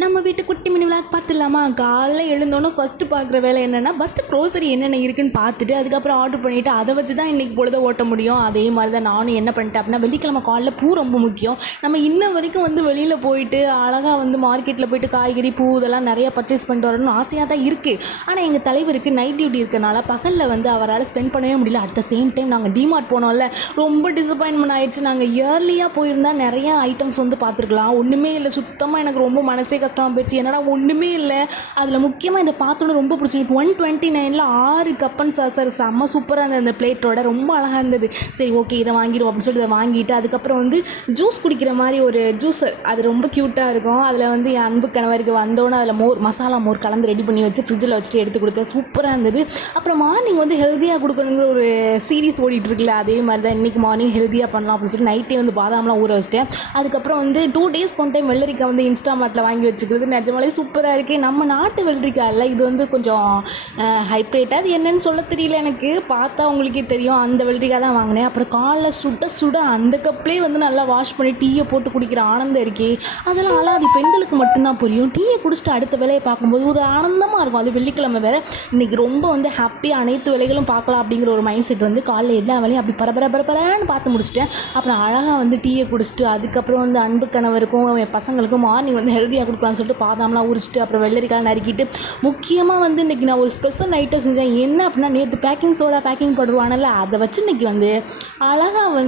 நம்ம வீட்டு குட்டி மினி விளாக் பார்த்துடலாமா? காலைல எழுந்தோன்னே ஃபஸ்ட்டு பார்க்குற வேலை என்னென்னா ஃபஸ்ட்டு க்ரோசரி என்னென்ன இருக்குன்னு பார்த்துட்டு அதுக்கப்புறம் ஆர்டர் பண்ணிவிட்டு அதை வச்சு தான் இன்றைக்கி பொழுத ஓட்ட முடியும். அதே மாதிரி தான் நானும் என்ன பண்ணிட்டேன் அப்படின்னா, வெள்ளிக்கிழமை காலைல பூ ரொம்ப முக்கியம். நம்ம இன்ன வரைக்கும் வெளியில் போயிட்டு அழகாக மார்க்கெட்டில் போயிட்டு காய்கறி பூ இதெல்லாம் நிறையா பர்ச்சேஸ் பண்ணிட்டு வரணும்னு ஆசையாக தான் இருக்குது. ஆனால் எங்கள் தலைவருக்கு நைட் டியூட்டி இருக்கனால பகலில் அவரால் ஸ்பெண்ட் பண்ணவே முடியல. அட் த சேம் டைம் நாங்கள் டிமார்ட் போனோம்ல, ரொம்ப டிசப்பாயின்மெண்ட் ஆயிடுச்சு. நாங்கள் இயர்லியாக போயிருந்தால் நிறையா ஐட்டம்ஸ் பார்த்துருக்கலாம். ஒன்றுமே இல்லை, சுத்தமாக எனக்கு ரொம்ப மனசே கஷ்டமாக போயிடுச்சு. என்னடா ஒன்றுமே இல்லை. அதில் முக்கியமாக இதை பார்த்தோன்னு ரொம்ப பிடிச்சிருக்கு. 129 6 கப்பன் சாசர் செம்ம சூப்பராக இருந்தது. அந்த பிளேட்டோட ரொம்ப அழகாக இருந்தது. சரி ஓகே இதை வாங்கிடுவோம் அப்படின்னு சொல்லிட்டு இதை வாங்கிட்டு அதுக்கப்புறம் ஜூஸ் குடிக்கிற மாதிரி ஒரு ஜூஸர், அது ரொம்ப க்யூட்டாக இருக்கும். அதில் என் அன்பு கணவருக்கு வந்தோன்னே அதில் மசாலா மோர் கலந்து ரெடி பண்ணி வச்சு ஃப்ரிட்ஜில் வச்சுட்டு எடுத்து கொடுத்தேன். சூப்பராக இருந்தது. அப்புறம் மார்னிங் ஹெல்த்தியாக கொடுக்கணுங்கிற ஒரு சீரீஸ் ஓடிட்டு இருக்குல்ல, அதே மாதிரி தான் இன்றைக்கி மார்னிங் ஹெல்த்தியாக பண்ணலாம் அப்படின்னு சொல்லிட்டு நைட்டே பாதாம்லாம் ஊற வச்சிட்டேன். அதுக்கப்புறம் 2 டேஸ் ஒன் டைம் வெள்ளரிக்காய் இன்ஸ்டாமார்ட்டில் வாங்கி வச்சுக்கிறது நிஜமாலே சூப்பராக இருக்குது. நம்ம நாட்டு வெள்ளரிக்காய் இல்லை, இது கொஞ்சம் ஹைப்ரேட்டாக, அது என்னன்னு சொல்ல தெரியல எனக்கு. பார்த்தா உங்களுக்கே தெரியும். அந்த வெள்ளரிக்காய் தான் வாங்கினேன். அப்புறம் காலைல சுட அந்த கப்லேயே நல்லா வாஷ் பண்ணி டீயை போட்டு குடிக்கிற ஆனந்தம் இருக்கே, அதெல்லாம் அது பெண்களுக்கு மட்டும்தான் புரியும். டீயை குடிச்சிட்டு அடுத்த வேலையை பார்க்கும்போது ஒரு ஆனந்தமாக இருக்கும். அது வெள்ளிக்கிழமை வேறு. இன்றைக்கி ரொம்ப ஹாப்பியாக அனைத்து வேலைகளும் பார்க்கலாம் அப்படிங்கிற ஒரு மைண்ட் செட் காலைல எல்லா வேலையும் அப்படி பரபரன்னு பார்த்து முடிச்சிட்டேன். அப்புறம் அழகாக டீயை குடிச்சிட்டு அதுக்கப்புறம் அன்பு கணவருக்கும் பசங்களுக்கும் மார்னிங் ஹெல்த்தியாக கொடுக்கலாம்னு சொல்லிட்டு பாதாம்லாம் உரிச்சிட்டு அப்புறம் வெள்ளரிக்காய் நறுக்கிட்டு முக்கியமாக இன்றைக்கி நான் ஒரு ஸ்பெஷல் ஐட்டம் செஞ்சேன். என்ன அப்படின்னா, நேற்று பேக்கிங் போடுவானல்ல, அதை வச்சு இன்றைக்கி அழகாக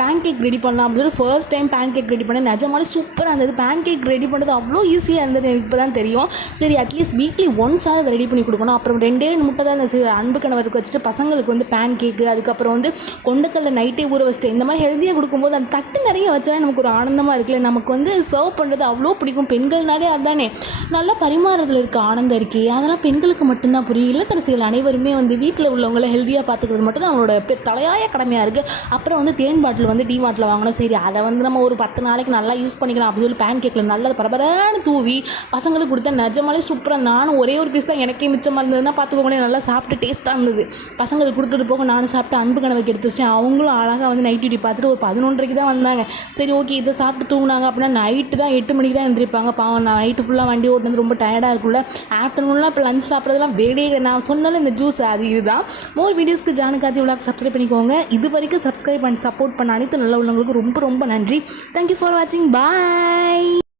பேன் கேக் ரெடி பண்ணலாம் அப்படின்னு சொல்லி first time pancake ready பண்ணேன். நிஜமாலே சூப்பராக இருந்தது. பேன் கேக் ரெடி பண்ணுறது அவ்வளோ ஈஸியாக இருந்தது எனக்கு இப்போ தான் தெரியும். சரி அட்லீஸ்ட் வீக்லி ஒன்ஸாக அதை ரெடி பண்ணி கொடுக்கணும். அப்புறம் 2 முட்டை தான் சரி அன்பு கணவருக்கு வச்சுட்டு பசங்களுக்கு பேன் கேக்கு அதுக்கப்புறம் கொண்டக்கல்ல நைட்டே ஊற வச்சுட்டு இந்த மாதிரி ஹெல்த்தியாக கொடுக்கும்போது அந்த தட்டு நிறைய வச்சா நமக்கு ஒரு ஆனந்தமாக இருக்குல்ல. நமக்கு சர்வ் பண்ணுறது அவ்வளோ பிடிக்கும். பெண்கள்னாலே அதுதானே, நல்லா பரிமாறதில் இருக்க ஆனந்தம் இருக்கே, அதெல்லாம் பெண்களுக்கு மட்டும்தான் புரியும். இல்லத்தரசிகள் அனைவருமே வீட்டில் உள்ளவங்களை ஹெல்த்தியாக பார்த்துக்கிறது மட்டும் தான் அவங்களோட தலையாய கடமையாக இருக்குது. அப்புறம் தேன் பாட்டில் டிமார்ட்டில் வாங்கணும். சரி அதை நம்ம ஒரு 10 நாளைக்கு நல்லா யூஸ் பண்ணிக்கலாம் அப்படின்னு சொல்லி பேன் கேக்கில் நல்லது பரபரன்னு தூவி பசங்களுக்கு கொடுத்தா நிஜமாலே சூப்பராக. நானும் ஒரே ஒரு பீஸ் தான் எனக்கே மிச்சமாக இருந்ததுன்னா பார்த்துக்கோங்களே, நல்லா சாப்பிட்டு டேஸ்ட்டாக இருந்தது. பசங்களுக்கு கொடுத்தது போக நானும் சாப்பிட்டு அன்பு கணவருக்கு எடுத்து வச்சிட்டேன். அவங்களும் அழகாக நைட் டியூட்டி பார்த்துட்டு ஒரு 11:30 தான் வந்தாங்க. சரி ஓகே இதை சாப்பிட்டு தூங்கினாங்க அப்படின்னா நைட்டு தான் 8 மணிக்கு தான் எழுந்திரிப்பாங்க. பாவம் நான் நைட்டு ஃபுல்லாக வண்டி ஓட்டுனது ரொம்ப டயர்டாக இருக்குல்ல. ஆஃப்டர்நூன்லாம் இப்போ லஞ்ச் சாப்பிட்றதுலாம் வேலையே. நான் சொன்னாலும் இந்த ஜூஸ் அது இதுதான். மோர் வீடியோஸ்க்கு ஜானுகாதி விளாக் சப்ஸ்கிரைப் பண்ணிக்கோங்க. இது வரைக்கும் சப்ஸ்கிரைப் பண்ணி சப்போர்ட் பண்ண அனைத்து நல்ல உள்ளவங்களுக்கு ரொம்ப ரொம்ப நன்றி. தேங்க்யூ ஃபார் வாட்சிங். பாய்.